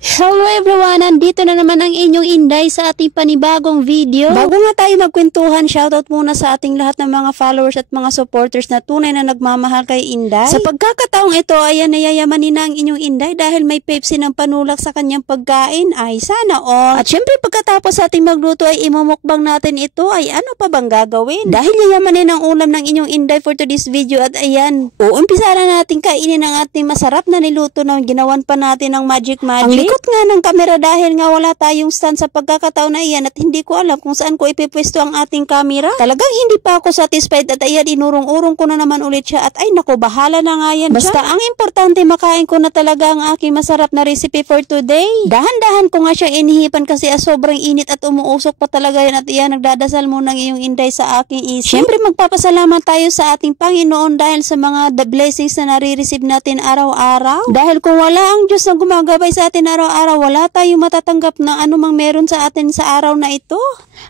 Hello everyone! Nandito na naman ang inyong Inday sa ating panibagong video. Bago nga tayo magkwentuhan, shoutout muna sa ating lahat ng mga followers at mga supporters na tunay na nagmamahal kay Inday. Sa pagkakataong ito, ayan, nayayamanin na ang inyong Inday dahil may Pepsi ng panulak sa kanyang pagkain. Ay, sana all. At syempre pagkatapos ating magluto ay imumukbang natin ito, ay ano pa bang gagawin? Dahil yayamanin ang ulam ng inyong Inday for today's video at ayan, uumpisa na natin kainin ang ating masarap na niluto na ginawan pa natin ng magic. Ang likot nga ng kamera dahil nga wala tayong stand sa pagkakataon na iyan at hindi ko alam kung saan ko ipipwesto ang ating kamera. Talagang hindi pa ako satisfied at ayan, inurong-urong ko na naman ulit siya at ay nako, bahala na nga yan. Basta ang importante makain ko na talaga ang aking masarap na recipe for today. Dahan-dahan ko nga siyang inihipan kasi sobrang init at umuusok pa talaga yan at iyan, nagdadasal muna ng iyong Inday sa aking isip. Siyempre magpapasalamat tayo sa ating Panginoon dahil sa mga blessings na nare-receive natin araw-araw. Dahil kung wala ang Diyos na gumagabay sa atin araw-araw, wala tayong matatanggap na anumang meron sa atin sa araw na ito.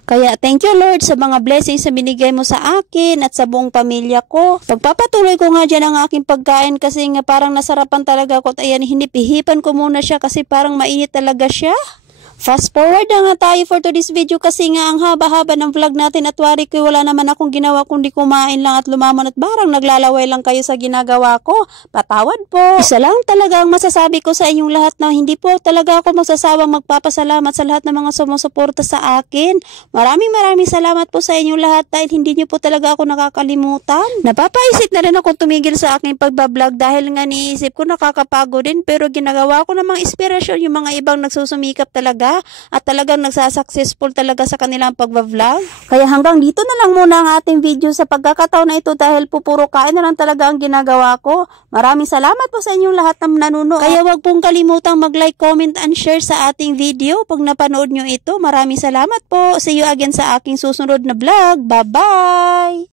Kaya thank you Lord sa mga blessings na binigay mo sa akin at sa buong pamilya ko. Pagpapatuloy ko nga dyan ang aking pagkain kasi nga parang nasarapan talaga ako at ayan, hinipihipan ko muna siya kasi parang mainit talaga siya. Fast forward na nga tayo for today's video kasi nga ang haba-haba ng vlog natin at wari ko wala naman akong ginawa kundi kumain lang at lumamon at barang naglalaway lang kayo sa ginagawa ko. Patawad po. Isa lang talaga ang masasabi ko sa inyong lahat na hindi po talaga ako magsasawang magpapasalamat sa lahat ng mga sumusuporta sa akin. Maraming salamat po sa inyong lahat dahil hindi niyo po talaga ako nakakalimutan. Napapaisip na rin ako tumigil sa aking pagbablog dahil nga niisip ko nakakapagod din pero ginagawa ko namang inspirasyon yung mga ibang nagsusumikap talaga at talagang nagsasuccessful talaga sa kanilang pagbablog. Kaya hanggang dito na lang muna ang ating video sa pagkakataon na ito dahil puro kain na lang talaga ang ginagawa ko. Maraming salamat po sa inyong lahat na nanonood. Kaya wag pong kalimutang mag-like, comment, and share sa ating video pag napanood nyo ito. Maraming salamat po. See you again sa aking susunod na vlog. Bye-bye!